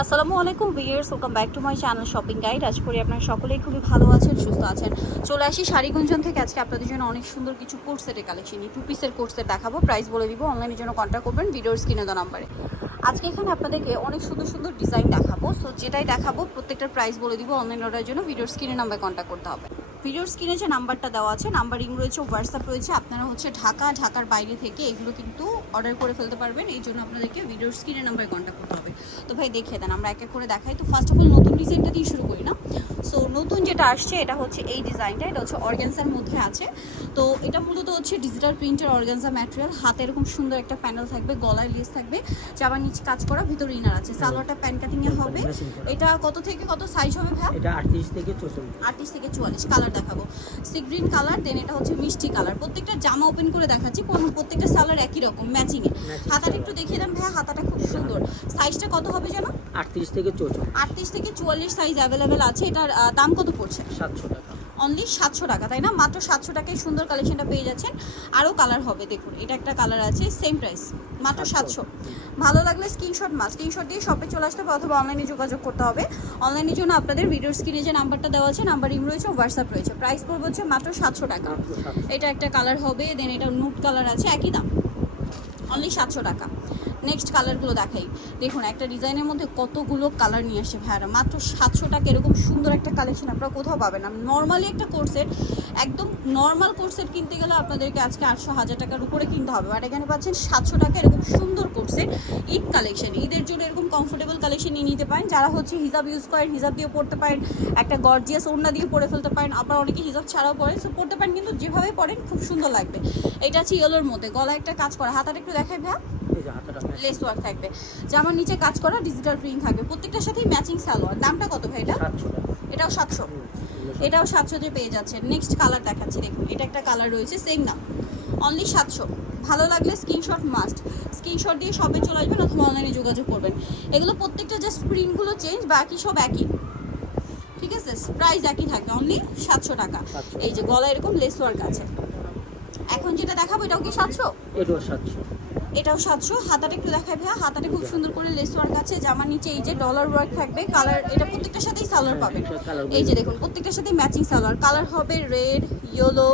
আসসালামু আলাইকুম viewers welcome back to my channel shopping guide আজ করি আপনারা সকলেই খুবই ভালো আছেন, সুস্থ আছেন। চলে আসি শাড়িগুঞ্জন থেকে। আজকে আপনাদের জন্য অনেক সুন্দর কিছু কোর্সেটের কালেকশন টু পিসের কোর্সের দেখাবো প্রাইস বলে দিব অনলাইনের জন্য কন্ট্যাক্ট করবেন, ভিডিওর স্ক্রিনে দেওয়া নাম্বারে আজকে এখানে আপনাদেরকে অনেক সুন্দর সুন্দর ডিজাইন দেখাবো। সো যেটাই দেখাবো, প্রত্যেকটার প্রাইস বলে দিব অনলাইন অর্ডারের জন্য, ভিডিওর স্ক্রিনে নাম্বারে কন্ট্যাক্ট করতে হবে। ভিডিওর স্ক্রিনে যে নাম্বারটা দেওয়া আছে নাম্বারিং রয়েছে হোয়াটসঅ্যাপ রয়েছে, আপনারা হচ্ছে ঢাকা, ঢাকার বাইরে থেকে এগুলো কিন্তু অর্ডার করে ফেলতে পারবেন। এই জন্য আপনাদেরকে ভিডিওর স্ক্রিনে নাম্বারে কন্ট্যাক্ট করতে হবে। তো ভাই, দেখিয়ে দেন, আমরা এক এক করে দেখাই। তো ফার্স্ট অফ অল নতুন ডিজাইনটা দিয়ে শুরু করি না। সো নতুন যেটা আসছে, এটা হচ্ছে এই ডিজাইনটা এটা হচ্ছে অর্গ্যানজার মধ্যে আছে। তো এটা মূলত হচ্ছে ডিজিটাল প্রিন্টের অর্গ্যানজা ম্যাটেরিয়াল হাতে এরকম সুন্দর একটা প্যানেল থাকবে গলায় লেস থাকবে জামার নিচে কাজ করা ভিতরে ইনার আছে। সালোয়ারটা প্যান কাটিং এ হবে। এটা কত থেকে কত সাইজ হবে ভাই এটা আটত্রিশ থেকে চৌচল্লিশ। আটত্রিশ থেকে চুয়াল্লিশ কালার দেখাবো। সি গ্রিন কালার দেন এটা হচ্ছে মিষ্টি কালার প্রত্যেকটা জামা ওপেন করে দেখাচ্ছি কোন প্রত্যেকটা সালার একই রকম Matching। হাতাটা একটু দেখিয়ে দেন ভাইয়া হাতাটা খুব সুন্দর। সাইজটা কত হবে যেন আটত্রিশ থেকে চৌচল্লিশ। আটত্রিশ থেকে চুয়াল্লিশ সাইজ অ্যাভেলেবেল আছে। এটার দাম কত পড়ছে? সাতশো টাকা। অনলি সাতশো টাকা তাই না? মাত্র সাতশো টাকায় সুন্দর কালেকশনটা পেয়ে যাচ্ছেন। আরও কালার হবে দেখুন এটা একটা কালার আছে সেম প্রাইস মাত্র সাতশো। ভালো লাগলে স্ক্রিনশট মা স্ক্রিনশট দিয়ে শপে চলে আসতে হবে অথবা অনলাইনে যোগাযোগ করতে হবে। অনলাইনের জন্য আপনাদের ভিডিওর স্ক্রিনে যে নাম্বারটা দেওয়া আছে নাম্বার ইম রয়েছে হোয়াটসঅ্যাপ রয়েছে। প্রাইস পড়বে হচ্ছে মাত্র সাতশো টাকা। এটা একটা কালার হবে দেন এটা নুট কালার আছে একই দাম। অনলি সাতশো টাকা। নেক্সট কালারগুলো দেখাই। দেখুন, একটা ডিজাইনের মধ্যে কতগুলো কালার নিয়ে আসে ভাইয়ারা। মাত্র সাতশো টাকা এরকম সুন্দর একটা কালেকশন আপনারা কোথাও পাবেন না। নর্মালি একটা কোর্সের একদম নর্মাল কোর্সের কিনতে গেলে আপনাদেরকে আজকে আটশো হাজার টাকার উপরে কিনতে হবে। বাট এখানে পাচ্ছেন সাতশো টাকা এরকম সুন্দর কোর্সের ঈদ কালেকশন ঈদের জন্য এরকম কমফোর্টেবল কালেকশন নিয়ে নিতে পারেন। যারা হচ্ছে হিজাব ইউজ করেন, হিজাব দিয়ে পড়তে পারেন, একটা গর্জিয়াস ওড়না দিয়ে পরে ফেলতে পারেন। আবার অনেকে হিজাব ছাড়াও পরেন সো পড়তে পারেন, কিন্তু যেভাবে পড়েন খুব সুন্দর লাগবে। এটা আছে ইয়েলোর মধ্যে গলা একটা কাজ করা। হাতাটা একটু দেখাই ভাইয়া। লেস ওয়ার্ক থাকবে। জামার নিচে কাজ করা ডিজিটাল প্রিন্ট থাকবে। প্রত্যেকটার সাথেই ম্যাচিং সালোয়ার। দামটা কত ভাই এটা? এটাও সাতশো। এটাও সাতশো সাতশোতে পেয়ে যাচ্ছে। নেক্সট কালার দেখাচ্ছি দেখুন। এটা একটা কালার রয়েছে সেম দাম। অনলি সাতশো। ভালো লাগলে স্ক্রিনশট মাস্ট স্ক্রিনশট দিয়ে সবে চলে আসবেন অথবা অনলাইনে যোগাযোগ করবেন। এগুলো প্রত্যেকটা জাস্ট প্রিন্টগুলো চেঞ্জ বাকি সব একই। ঠিক আছে? প্রাইস একই থাকবে। অনলি সাতশো টাকা। এই যে গলা এরকম লেস ওয়ার্ক আছে। এখন যেটা দেখাবো এটাও কি সাতশো? এটাও সাতশো। এটাও সাতশো। হাতাটা একটু দেখাই ভাইয়া। হাতাটা খুব সুন্দর করে লেস ওয়ার্ক আছে। জামার নিচে এই যে ডলার ওয়ার্ক থাকবে। কালার এটা প্রত্যেকটার সাথেই সালোয়ার পাবেন এটা colour এই যে দেখুন প্রত্যেকটার সাথে ম্যাচিং সালোয়ার কালার হবে রেড ইয়েলো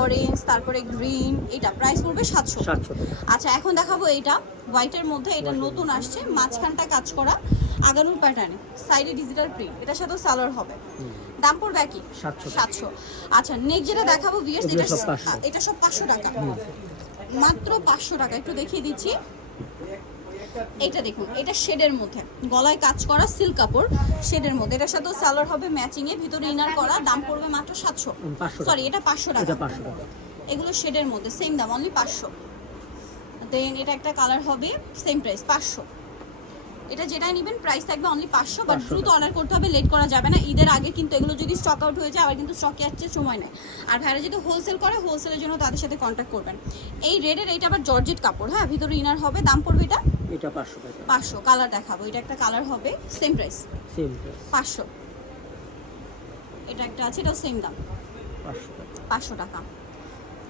অরেঞ্জ তারপরে গ্রিন এটা। প্রাইস পড়বে সাতশো। আচ্ছা এখন দেখাবো এইটা। হোয়াইটের মধ্যে এটা নতুন আসছে। মাঝখানটা কাজ করা। আগানুর প্যাটার্নে সাইডে ডিজিটাল প্রিন্ট এটার সাথেও সালোয়ার হবে। দাম পড়বে একই? সাতশো আচ্ছা নেক্সট যেটা দেখাবো এটা এটা সব পাঁচশো টাকা। মাত্র পাঁচশো টাকা। একটু দেখিয়ে দিচ্ছি। এটা দেখুন এটা শেডের মধ্যে। গলায় কাজ করা সিল্ক কাপড় শেডের মধ্যে। এটার সাথেও সালোয়ার হবে ম্যাচিং এ। ভিতরে ইনার করা দাম পড়বে মাত্র সাতশো। সরি এটা পাঁচশো টাকা। এগুলো শেডের মধ্যে সেম দাম অনলি পাঁচশো। দেন এটা একটা কালার হবে সেম প্রাইস পাঁচশো। এটা যেটাই নেবেন প্রাইস থাকবে অনলি পাঁচশো বাট 500 দ্রুত অর্ডার করতে হবে লেট করা যাবে না। ঈদের আগে কিন্তু এগুলো যদি স্টক আউট হয়ে যায় আবার কিন্তু স্টকে আসছে সময় নেয় আর ভাইরা যদি হোলসেল করে হোলসেলের জন্য তাদের সাথে কন্ট্যাক্ট করবেন। এই রেডের এইটা আবার জর্জেট কাপড় হ্যাঁ? ভিতরে ইনার হবে দাম পড়বে এটা? এটা পাঁচশো পাঁচশো কালার দেখাবো। এটা একটা কালার হবে সেম প্রাইস সেম প্রাইস পাঁচশো। এটা একটা আছে এটাও সেম দাম। পাঁচশো টাকা।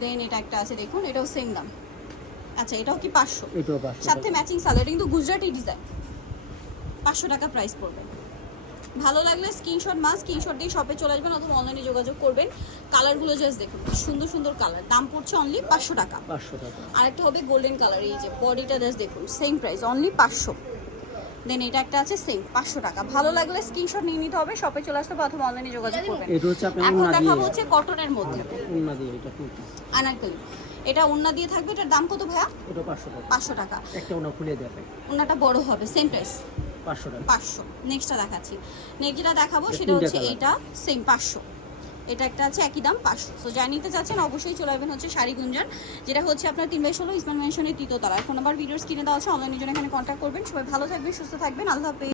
দেন এটা একটা আছে দেখুন এটাও সেম দাম। আচ্ছা এটাও কি পাঁচশো? সাথে ম্যাচিং এটা কিন্তু গুজরাটি ডিজাইন পাঁচশো টাকা প্রাইস পড়বে। ভালো লাগলে স্ক্রিনশট মাস স্ক্রিনশট দিয়ে শপে চলে আসবেন অথবা অনলাইনে যোগাযোগ করবেন। কালারগুলো জাস্ট দেখুন সুন্দর সুন্দর কালার দাম পড়ছে অনলি পাঁচশো টাকা। পাঁচশো টাকা। আর একটা হবে গোল্ডেন কালার এই যে বডিটা জাস্ট দেখুন সেম প্রাইস অনলি পাঁচশো। দেন এটা একটা আছে সেম পাঁচশো টাকা। ভালো লাগলে স্ক্রিনশট নিয়ে নিতে হবে শপে চলে আসতে অথবা অনলাইনে যোগাযোগ করবেন। এখন দেখাবো হচ্ছে কটনের মধ্যে। উন্না দিয়ে এটা আনারকলি ওন্না দিয়ে থাকবে এটার দাম কত ভাইয়া? পাঁচশো টাকা। একটা খুলে বড় হবে সেম প্রাইস পাঁচশো পাঁচশো। নেক্সটটা দেখাচ্ছি। দেখাবো সেটা হচ্ছে। এটা সেম পাঁচশো। এটা একটা আছে একই দাম পাঁচশো। সো যা নিতে চাচ্ছেন অবশ্যই চলে আসবেন হচ্ছে শাড়ি গুঞ্জন যেটা হচ্ছে আপনার তিন বাই ষোলো ইসমান মেনশনের তৃতীয়তলা এখন আবার ভিডিওস কিনে দেওয়া আছে অনলাইনের জন্য এখানে কন্ট্যাক্ট করবেন। সবাই ভালো থাকবেন সুস্থ থাকবেন। আল্লাহ হাফেজ।